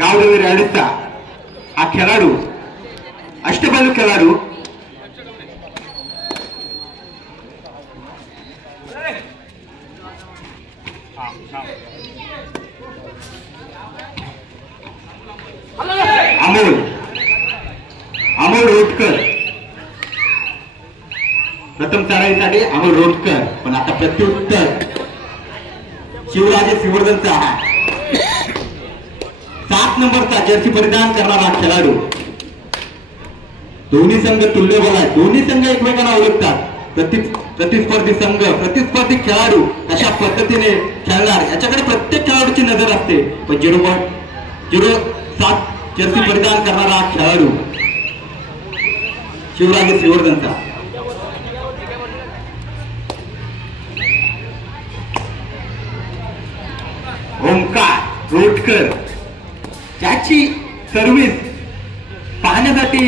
गावदेवी रायडूचा हा खेळाडू अष्टपैलू खेळाडू अमोल रोटकर प्रथम चढाईसाठी अमोल रोटकर. पण आता प्रत्युत्तर शिवराजे सिवर्धनचा 7 नंबरचा जर्सी परिधान करणारा खेळाडू. दोन्ही संघ तुल्यबळ आहेत. दोन्ही संघ एकमेकांना ओळखतात. प्रतिस्पर्धी संघ प्रतिस्पर्धी खेळाडू अशा पद्धतीने खेळणार याच्याकडे प्रत्येक खेळाडूची नजर असते. पण 0.07 जर्सी परिधान करणारा खेळाडू शिवराजे सिवर्धनचा. ओंकार रोटकर ज्याची सर्व्हिस पाहण्यासाठी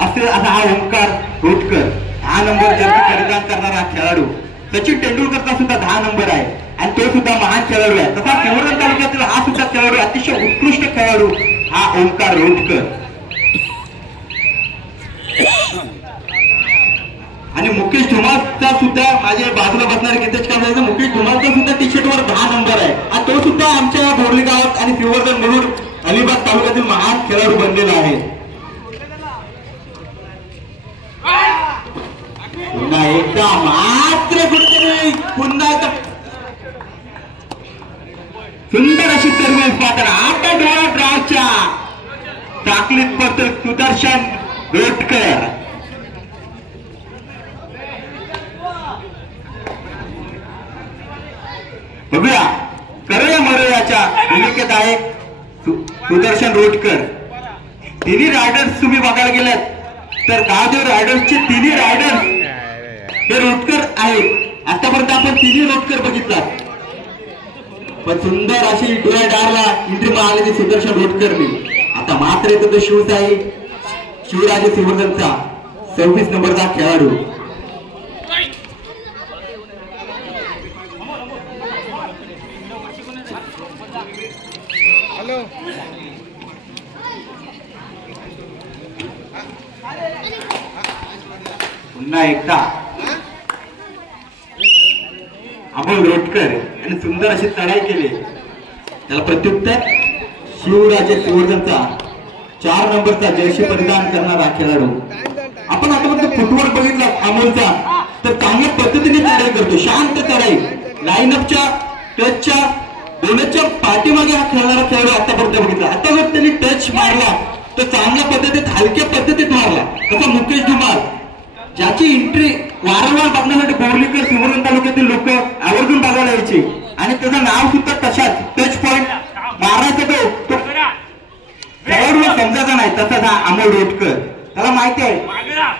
असा हा ओंकार रोटकर 10 नंबर जर्सी परिधान करणारा खेळाडू. सचिन तेंडुलकरचा सुद्धा 10 नंबर आहे आणि तो सुद्धा महान खेळाडू आहे. तसा सिवर्धन तालुक्यातील हा सुद्धा खेळाडू अतिशय उत्कृष्ट खेळाडू हा ओंकार रोटकर. आणि मुकेश धुमालचा सुद्धा माझ्या बाजूला बसणारे कितेश कांबळे मुकेश धुमालचा सुद्धा टी शर्ट वर 10 नंबर आहे आणि तो सुद्धा आमच्या बोर्ली गावात आणि सिवर्धन म्हणून अलिबाग तालुक्यातील महान खेळाडू बनलेला आहे. पुन्हा एकदा मात्र कुठेतरी पुन्हा एकदा सुंदर अशी सर्व्हिस मात्र 8 ड्रावच्या चाकलीत पडतं सुदर्शन रोटकर. बघूया करूया मरूयाच्या भूमिकेत आहे सुदर्शन रोटकर. तिन्ही रायडर्स तुम्ही बघायला गेलात तर गावदेव रायडर्सचे तिन्ही रायडर्स हे रोटकर आहेत. आतापर्यंत आपण तिन्ही रोटकर बघितलात. पण सुंदर अशी डोळ्या डारला एंट्री मारली सुदर्शन रोटकरनी. आता मात्र येतो तो शिवसाई शिवराजे सिवर्धनचा 26 नंबरचा खेळाडू. पुन्हा एकदा अमोल रोटकर यांनी सुंदर अशी चढाई केली. त्याला प्रत्युत्तर शिवराजे सिवर्धनचा 4 नंबरचा जर्सी परिधान करणारा खेळाडू. आपण आतापर्यंत फुटवर्क बघितला अमोलचा तर चांगल्या पद्धतीने चढाई करतो. शांत चढाई लाईनअपच्या टचच्या बोनसच्या पाठीमागे हा खेळणारा खेळाडू आतापर्यंत बघितला. आता जर त्यांनी टच मारला तर चांगल्या पद्धतीत हलक्या पद्धतीत मारला. तसा मुकेश धुमाल ज्याची एंट्री वारंवार बघण्यासाठी बोर्लीकर सिवर्धन तालुक्यातील लोक आवर्जून बघायला यायचे आणि त्याचं नाव सुद्धा तशाच टच पॉइंट मारायचा तो खेळाडूला समजायचा नाही. तसाच हा अमोल रोटकर. त्याला माहिती आहे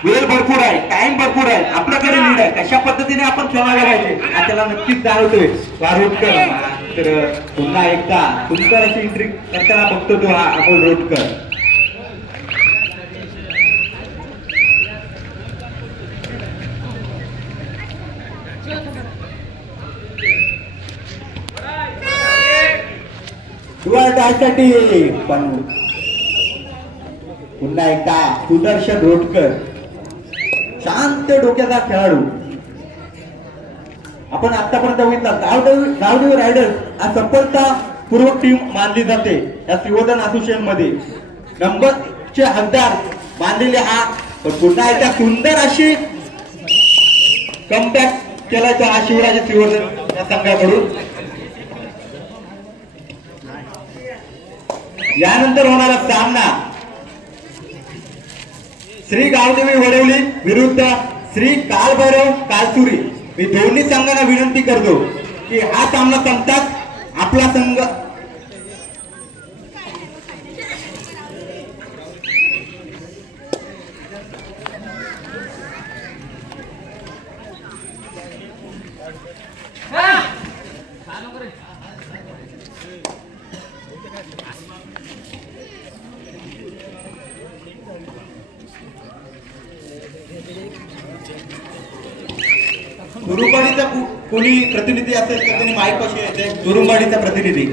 वेळ भरपूर आहे टाइम भरपूर आहे आपल्याकडे लीड आहे कशा पद्धतीने आपण खेळायला पाहिजे त्याला नक्कीच जाणवतोय रोटकर. तर पुन्हा एकदा सुंदर अशी एंट्री करताना बघतो तो हा अमोल रोटकर. त्यासाठी पण पुन्हा एकदा सुदर्शन रोटकर शांत डोक्याचा खेळाडू. आपण आतापर्यंत बघितला गावदेवी रायडर्स हा सफलतापूर्वक टीम मानली जाते या सिवर्धन असोसिएशन मध्ये. नंबरचे हकदार मानलेले हा. पण पुन्हा एकदा सुंदर अशी कमबॅक केला हा शिवराजे सिवर्धन या संघाकडून. यानंतर होणारा सामना श्री गावदेवी वडवली विरुद्ध श्री कालभैरव कालसुरी. मी दोन्ही संघांना विनंती करतो की हा सामना संपताच आपला संघ दुरुंबाडीचा कोणी प्रतिनिधी असेल तर त्यांनी माईक कशी येते. दुरुंबाडीचा प्रतिनिधी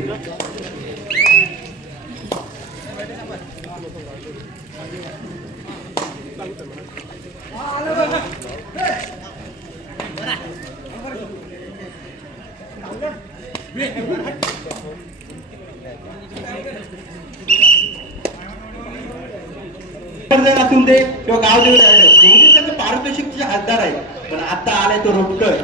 असून दे किंवा गाव देऊ दोन्ही त्यांचं पारितोषिकचे हद्दार आहे. पण आता आलाय तो रोटकर,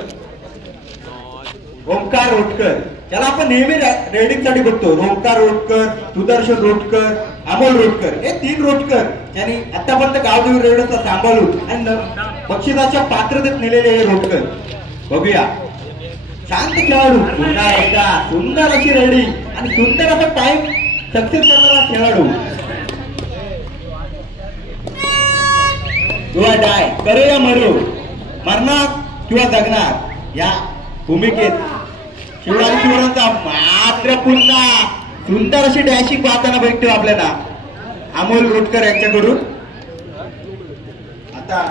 ओमकार रोटकर, ज्याला आपण नेहमी रेडिंग साठी बघतो. ओमकार रोटकर, सुदर्शन रोटकर, अमोल रोटकर, हे 3 रोटकर ज्यांनी आतापर्यंत गावदेवी रेडर्सला सांभाळून आणि बक्षिसाच्या पात्रतेत नेलेले हे रोटकर. बघूया शांत खेळाडू, पुन्हा एकदा सुंदर अशी रेडिंग आणि सुंदर असा टाइम सक्सेस करणारा खेळाडू. डाय करे या मरू, मरणार किंवा जगणार या भूमिकेत शिवराज शिवरायांचा मात्र पुन्हा सुंदर अशी डॅशिंग पाहताना भेटतो आपल्याला अमोल रोटकर यांच्याकडून. आता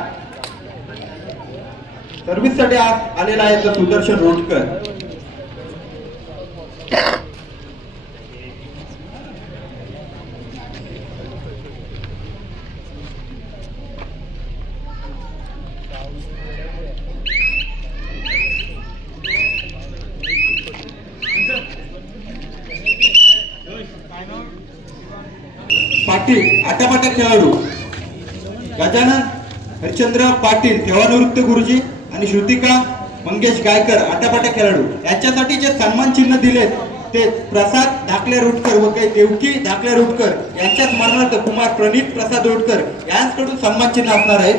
सर्व्हिस साठी आलेला आहे तो सुदर्शन रोटकर. पाटील आटापाटा खेळाडू गजानन हरिश्चंद्र पाटील सेवानिवृत्त गुरुजी आणि श्रुतिका मंगेश गायकर आटापाटा खेळाडू यांच्यासाठी जे सन्मान चिन्ह दिलेत ते प्रसाद धाकले रोटकर व काही देवकी धाकले रोटकर यांच्या स्मरणार्थ कुमार प्रणित प्रसाद रोटकर यांच्याकडून सन्मान चिन्ह असणार आहे.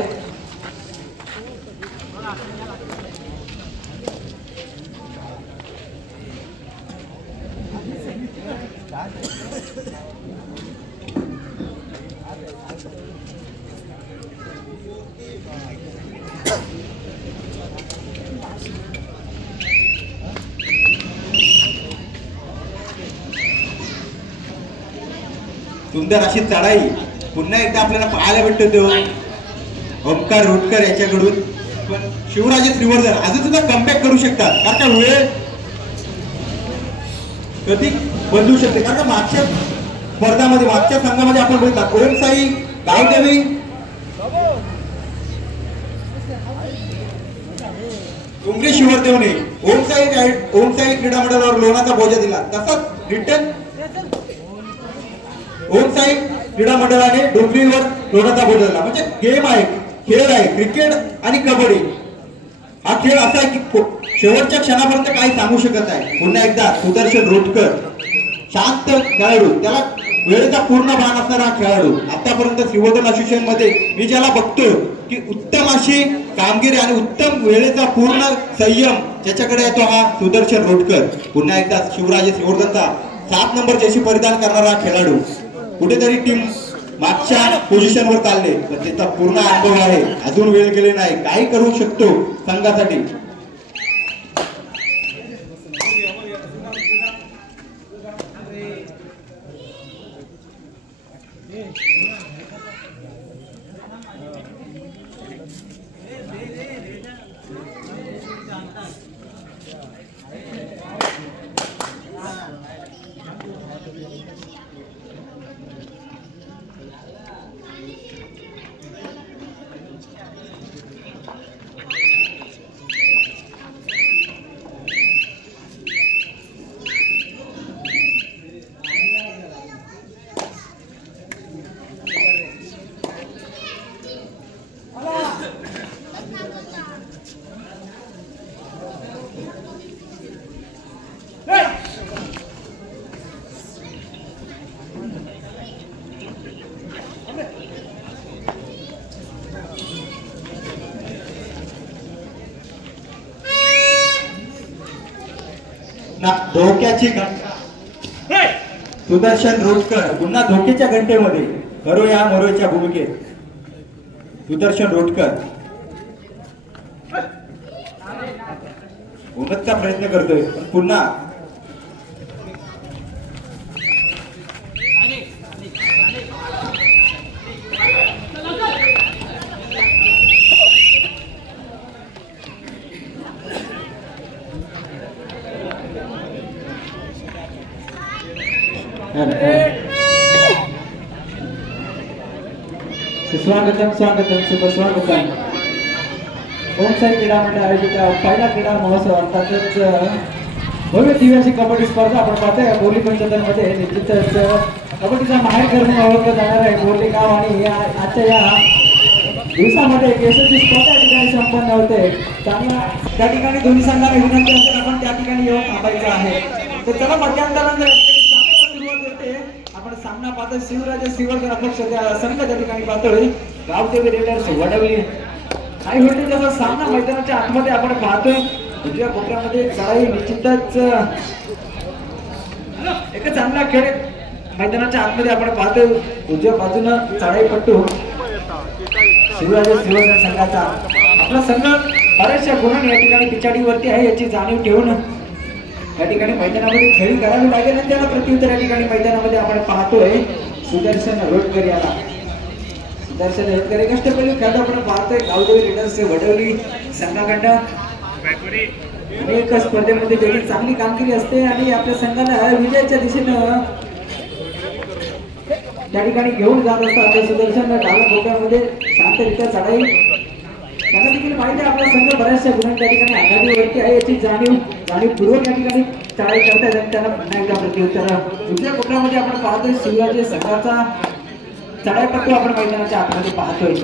सुंदर अशी चढाई पुन्हा एकदा आपल्याला पाहायला भेटतो तो ओमकार रोटकर याच्याकडून. पण शिवराजे श्रीवर्धन अजून सुद्धा कमबॅक करू शकतात कारण का वेळ कधी बदलू शकते. कारण का मागच्या स्पर्धामध्ये मागच्या संघामध्ये आपण बघितला ओमसाई गावदेवी डोंगरे शिवरदेवने ओमसाई क्रीडा मंडळावर लोणाचा बोजा दिला. तसाच रिटर्न ओमसाई क्रीडा मंडळाने डोंगरीवर लोणाचा बोजा दिला. म्हणजे गेम आहे, खेळ आहे, क्रिकेट आणि कबड्डी हा खेळ असा आहे की शेवटच्या क्षणापर्यंत काही सांगू शकत नाही. पुन्हा एकदा सुदर्शन रोटकर शांत खेळाडू, त्याला वेळेचा पूर्ण भान असणारा हा खेळाडू. आतापर्यंत शिवधन असोसिएशन मध्ये मी ज्याला बघतोय की उत्तम अशी कामगिरी आणि उत्तम वेळेचा पूर्ण संयम ज्याच्याकडे येतो हा सुदर्शन रोटकर. पुन्हा एकदा शिवराजे शिवधनचा 7 नंबर जशी परिधान करणारा खेळाडू. कुठेतरी टीम मागच्या पोझिशनवर चालले पण त्याचा पूर्ण अनुभव आहे, अजून वेळ गेले नाही, काही करू शकतो संघासाठी. धोक्याची घंटा सुदर्शन रोटकर पुन्हा धोक्याच्या घंटेमध्ये करो या मरोच्या भूमिकेत सुदर्शन रोटकर उन्नतचा प्रयत्न करतोय पण पुन्हा स्वागतम स्वागतम शुभ स्वागतम. ओमसाई क्रीडा मंडळ आयोजित पहिला क्रीडा महोत्सव अर्थातच भव्य दिव्य अशी कबड्डी स्पर्धा आपण पाहतोय बोर्ली पंचायतमध्ये निश्चितच कबड्डीचा माहेर म्हणून ओळखलं जाणार आहे बोर्ली गाव आणि आजच्या या दिवसामध्ये यशस्वी स्पर्धा या ठिकाणी संपन्न होते. त्या ठिकाणी दोन्ही संघांना विनंती असेल आपण त्या ठिकाणी येऊन थांबायचं आहे. तर चला मध्यंतरानंतर सुरुवात होते. आपण सामना पाहतोय शिवराज शिवरकर अपक्ष संघ त्या ठिकाणी पाहतोय गावदेवी रेडर्स वडवली. काही होते जसा सामना मैदानाच्या आतमध्ये आपण पाहतोय उजव्या कोपऱ्यामध्ये चढाई निश्चितच एक चांगला खेळ मैदानाच्या आतमध्ये आपण पाहतोय उजव्या बाजूनं चढाई पट्टू शिवराज शिवरकर संघाचा. आपला संघ बऱ्याचशा गुणांनी या ठिकाणी पिछाडीवरती आहे याची जाणीव ठेवून या ठिकाणी मैदानामध्ये खेळी करावी लागेल आणि त्याला प्रत्युत्तर या ठिकाणी मैदानामध्ये आपण पाहतोय सुदर्शन रोडकर याला. सुदर्शन रोडकर एक अष्टपैलू खेळाडू आपण पाहतोय गावदेवी रेडर्स वडवली संघाकडनं अनेक स्पर्धेमध्ये त्याची चांगली कामगिरी असते आणि आपल्या संघाला विजयाच्या दिशेनं त्या ठिकाणी घेऊन जात असतात. आपल्या सुदर्शन डाव्या कोपऱ्यामध्ये शांतरित्या चढाई त्यांना देखील माहिती आहे आपला संघ बऱ्याचशा गुणांनी त्या ठिकाणी आघाडीवरती आहे याची जाणीवपूर्वक या ठिकाणी चढाई करतायत आणि त्यांना पुन्हा एकदा प्रत्युत्तर दुसऱ्या कोपऱ्यामध्ये आपण पाहतोय शिवराज संघाचा चढाईपट्टू आपण मैदानाच्या आतमध्ये पाहतोय.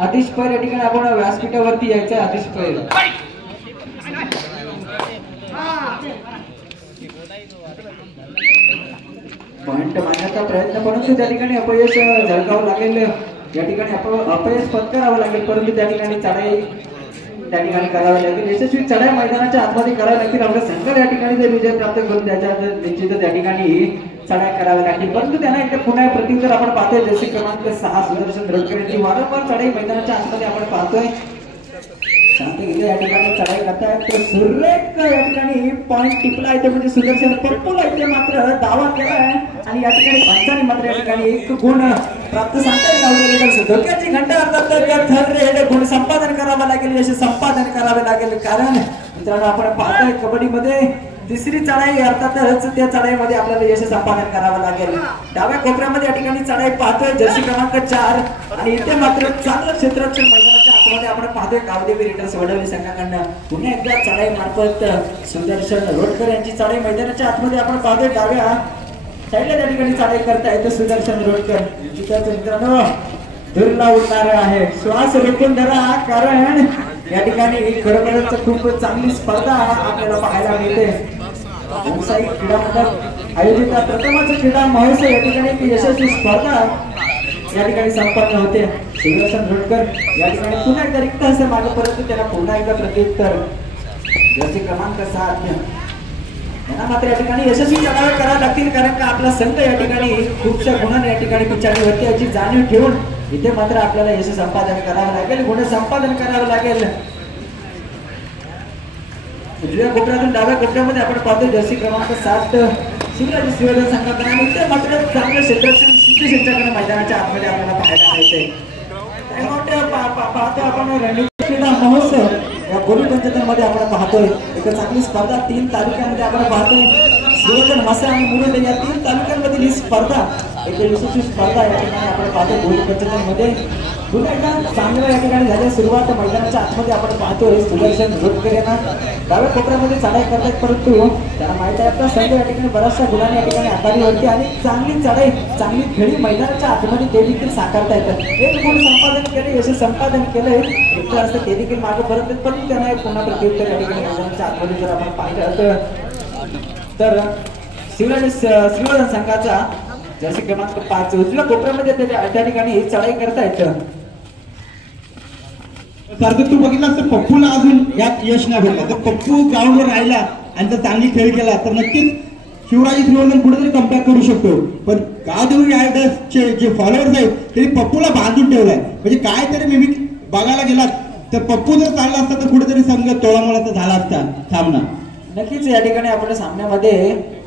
आतिश पैर या ठिकाणी आपण व्यासपीठावरती यायचं. आतिश पैर पॉइंट मारण्याचा प्रयत्न परंतु त्या ठिकाणी अपयश झळकावं लागेल. या ठिकाणी अपयश पत्करावं लागेल परंतु त्या ठिकाणी चढाई त्या ठिकाणी करावी लागेल. यशस्वी चढाई मैदानाच्या आतमध्ये करावी लागतील. आपला संघ या ठिकाणी जर विजय प्राप्त करून त्याच्या निश्चितच त्या ठिकाणी चढाई करावी लागतील परंतु त्यांना एकदा पुन्हा प्रत्युत्तर आपण पाहतोय. जसे क्रमांक 6 सुदर्शन रोडकर यांची वारंवार चढाई मैदानाच्या आतमध्ये आपण पाहतोय शांतगीते या ठिकाणी चढाई करतायत. सुरेख या ठिकाणी पॉइंट टिपला आहे म्हणजे सुदर्शन पप्पूला इथे मात्र दावा केलाय आणि या ठिकाणी पंचांनी मात्र या ठिकाणी 1 गुण प्राप्त सांगताय. धोक्याची घंटा अर्थात थर्ड रेड गुण संपादन करावं लागेल. यश संपादन करावे लागेल कारण मित्रांनो आपण पाहतोय कबड्डीमध्ये तिसरी चढाई अर्थातच त्या चढाईमध्ये आपल्याला यश संपादन करावं लागेल. डाव्या कोपऱ्यामध्ये या ठिकाणी चढाई पाहतोय जर्सी क्रमांक 4 आणि इथे मात्र चांगलं क्षेत्ररक्षण मैदानाच्या आतमध्ये आपण पाहतोय गावदेवी रेडर्स वडवली संघाकडनं पुन्हा एकदा चढाई मार्फत सुदर्शन रोडकर यांची चढाई मैदानाच्या आतमध्ये आपण पाहतोय. डाव्या साईडला त्या ठिकाणी चढाई करतायत सुदर्शन रोडकर. मित्रांनो दुर्ला उडणार आहे. श्वास रोखून धरा कारण या ठिकाणी खरोखरच खूप चांगली स्पर्धा आपल्याला पाहायला मिळते. व्यावसायिक क्रीडा मंडळ आयोजित प्रथमच क्रीडा महोत्सव या ठिकाणी यशस्वी स्पर्धा या ठिकाणी संपन्न होते. सुदर्शन रोडकर या ठिकाणी पुन्हा एकदा रिक्त असे मागे परंतु त्याला पुन्हा एकदा प्रत्युत्तर जसे क्रमांक 7 यांना मात्र या ठिकाणी यशस्वी चढाई करावी लागतील कारण का आपला संघ या ठिकाणी खूपशा गुणांनी या ठिकाणी पिछाडीवरती याची जाणीव ठेवून इथे मात्र आपल्याला यश संपादन करावं लागेल. गुण संपादन करावं लागेल. उजव्या कोपऱ्यातून डाव्या कोपऱ्यामध्ये आपण पाहतोय जर्सी क्रमांक 7 शिवराज शिवरकर संघाकडे आणि इथे मात्र चांगलं क्षेत्ररक्षण सिद्धेश्वरच्याकडे मैदानाच्या आतमध्ये आपल्याला पाहायला मिळते. पाहतो आपण रणनीती क्रीडा महोत्सव या बोरी पंचायतमध्ये आपण पाहतोय एक चांगली स्पर्धा 3 तालुक्यांमध्ये आपण पाहतोय. सुरजन मसा आणि मुरुड या 3 तालुक्यांमधील ही स्पर्धा एक यशस्वी स्पर्धा या ठिकाणी आपण पाहतोय बोरी पंचायतमध्ये पुन्हा एकदा चांगलं या ठिकाणी झाली सुरुवात. मैदानाच्या आतमध्ये आपण पाहतोय सुदर्शन रोडकर यांना डाव्या कोपऱ्यामध्ये चढाई करतात परंतु त्यांना माहिती आहे आपला संघ या ठिकाणी बऱ्याचशा गुणांनी या ठिकाणी आघाडीवरती आणि चांगली चढाई चांगली खेळी मैदानाच्या आतमध्ये ते देखील साकारता येतात. 1 गुण संपादन केले यश संपादन केलंय रिक्त असतं ते देखील मागे परत पण त्यांना पुन्हा प्रत्युत्तर या ठिकाणी मैदानाच्या आतमध्ये जर आपण पाहिलं तर शिवराज संघाचा जर्सी क्रमांक 5 उजव्या कोपऱ्यामध्ये त्या ठिकाणी चढाई करतायत. सारखं तू बघितलास तर पप्पूला अजून यात यश नाही भेटलं तर पप्पू ग्राउंडवर राहिला आणि जर चांगली खेळ केला तर नक्कीच शिवराज शिवरकर कुठेतरी कमबॅक करू शकतो. पण गावदेवी रायडर्सचे जे फॉलोअर्स आहेत त्यांनी पप्पूला बांधून ठेवलाय म्हणजे काहीतरी मी बघायला गेलात तर पप्पू जर चालला असता तर कुठेतरी संघ तोडामोडाचा झाला असता सामना. नक्कीच या ठिकाणी आपण सामन्यामध्ये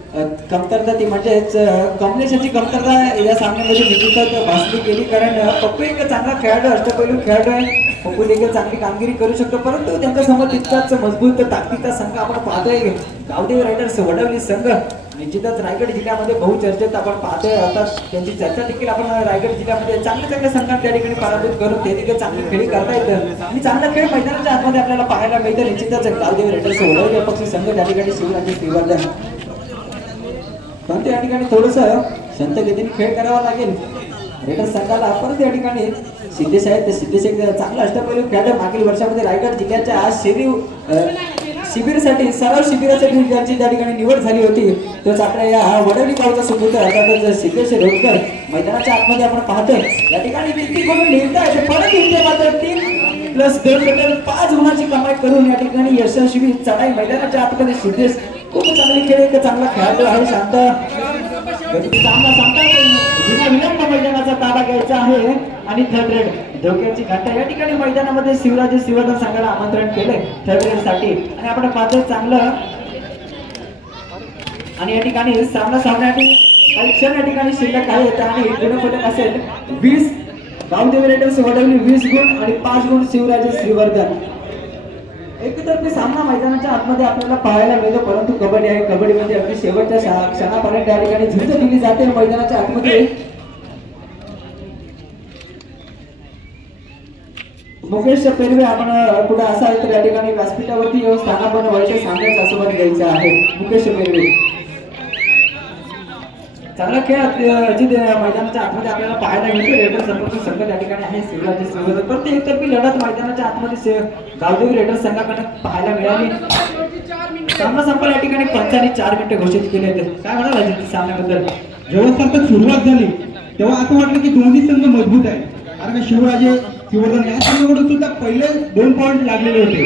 कमतरता ती म्हणजेच कॉम्बिनेशनची कमतरता या सामन्यामध्ये निश्चितच भासली गेली कारण पप्पू एक चांगला खेळाडू अष्टपैलू खेळाडू आहे. पप्पू देखील चांगली कामगिरी करू शकतो परंतु त्यांच्या समोर तितकाच मजबूत ताकदीचा संघ आपण पाहतोय गावदेवी रायडर्स वडवली संघ निश्चितच रायगड जिल्ह्यामध्ये बहुचर्चेत आपण पाहतोय आता त्यांची चर्चा देखील आपण रायगड जिल्ह्यामध्ये चांगल्या संघात त्या ठिकाणी पराभूत करून ते देखील चांगली खेळी करता येतं आणि चांगला खेळ मैदानाच्या आतमध्ये आपल्याला पाहायला मिळतं. निश्चितच गावदेवी रेडर्स वडवली अपक्ष संघ त्या ठिकाणी शिवराजे श्रीवर्धन, पण त्या ठिकाणी थोडस संत गतीने खेळ करावा लागेल रेडर्स संघाला. परत या ठिकाणी सिद्धेश आहेत, सिद्धेश एक चांगला अष्टपैलू खेळाडू. मागील वर्षामध्ये रायगड जिल्ह्याच्या शिबिरासाठी सराव शिबिरासाठी ज्यांची त्या ठिकाणी निवड झाली होती तोच आपल्या या वडवली गावचा सुपुत्र अर्थातच सिद्धेश रोडकर. मैदानाच्या आतमध्ये आपण पाहतोय या ठिकाणी किती गुण लिहिताय परत इथे मात्र 3+2 5 गुणांची कमाई करून या ठिकाणी यशस्वी चढाई. मैदानाच्या आतमध्ये सिद्धेश खूप चांगली खेळ, एक चांगला खेळाडू आहे. शांत विना विलंब मैदानाचा ताबा घ्यायचा आहे आणि थर्ड रेड धोक्याची घंटा या ठिकाणी मैदानामध्ये शिवराजे श्रीवर्धन संघाला आमंत्रण केले थर्ड रेड साठी. आणि आपण पाहतोय चांगलं आणि या ठिकाणी सामन्यासाठी काही क्षण या ठिकाणी शिल्लक आहेत आणि गुणफलक असेल 20. गावदेवी रेडर्स वडवली 20 गुण आणि 5 गुण शिवराजे श्रीवर्धन. एकतर्फी सामना मैदानाच्या आतमध्ये आपल्याला पाहायला मिळतो, परंतु कबड्डी आहे, कबड्डीमध्ये अगदी शेवटच्या क्षणापर्यंत या ठिकाणी झुंज दिली जाते मैदानाच्या आतमध्ये. मुकेश पेरवे आपण कुठे असा आहे तर या ठिकाणी व्यासपीठावरती येऊन स्थानापन्न व्हायचे सामन्याचा आस्वाद घ्यायचा आहे. मुकेश पेरवे चांगला खेळ अजित मैदानाच्या आतमध्ये आपल्याला पाहायला मिळतो. रेडर्स संघ त्या ठिकाणी आहे शिवराजे श्रीवर्धन, पण ते एकतर्फी लढत मैदानाच्या आतमध्ये गावदेवी रेडर्स संघाकडे पाहायला मिळाली. सामना संपला या ठिकाणी 4 मिनिटे घोषित केले होते. काय म्हणाल अजित सामन्याबद्दल? जेव्हा सारखं सुरुवात झाली तेव्हा असं वाटलं की दोन्ही संघ मजबूत आहे, कारण शिवराजे श्रीवर्धन या संघाकडून सुद्धा पहिले 2 पॉइंट लागलेले होते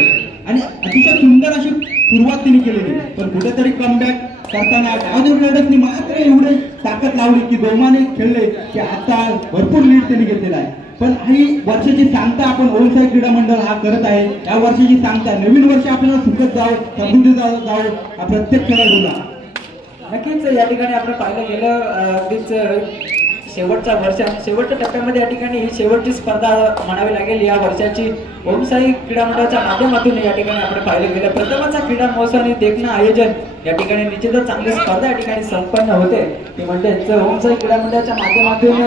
आणि अतिशय सुंदर अशी सुरुवात त्यांनी केलेली. पण कुठेतरी कमबॅक करताना गावदेवी रेडर्सनी मात्र एवढे ताकद लावली की जोमाने खेळले की आता भरपूर लीड त्यांनी घेतलेला आहे. पण ही वर्षाची सांगता आपण ओमसाई क्रीडा मंडळ हा करत आहे. या वर्षाची सांगता नवीन वर्ष आपल्याला सुखद जावं, समृद्धी जावं हा प्रत्येक खेळाडूला. नक्कीच या ठिकाणी आपण पाहिलं गेलं अगदीच शेवटच्या टप्प्यामध्ये या ठिकाणी ही शेवटची स्पर्धा म्हणावी लागेल या वर्षाची ओमसाई क्रीडा मंडळाच्या माध्यमातून या ठिकाणी आपण पाहिलं गेलं प्रथमचा क्रीडा महोत्सव आणि देखणं आयोजन या ठिकाणी निश्चितच चांगली स्पर्धा या ठिकाणी संपन्न होते ती म्हणजेच ओमसाई क्रीडा मंडळाच्या माध्यमातून.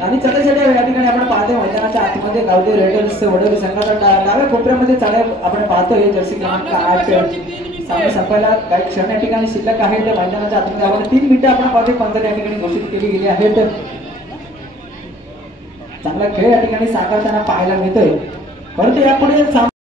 आणि छोट्या या ठिकाणी आपण पाहतोय मैदानाच्या आतमध्ये गावदेवी रेडर्स वडवली संघाचा डाव्या कोपऱ्यामध्ये चढाई आपण पाहतोय जर्सी क्रमांक 8 सामना संपायला काही क्षण या ठिकाणी शिल्लक आहेत. मैदानाच्या आतमध्ये आपण 3 मिनिटं आपण पाहतोय 15 या ठिकाणी घोषित केली गेली आहेत. चांगला खेळ या ठिकाणी साकारताना पाहायला मिळतोय, परंतु यापुढे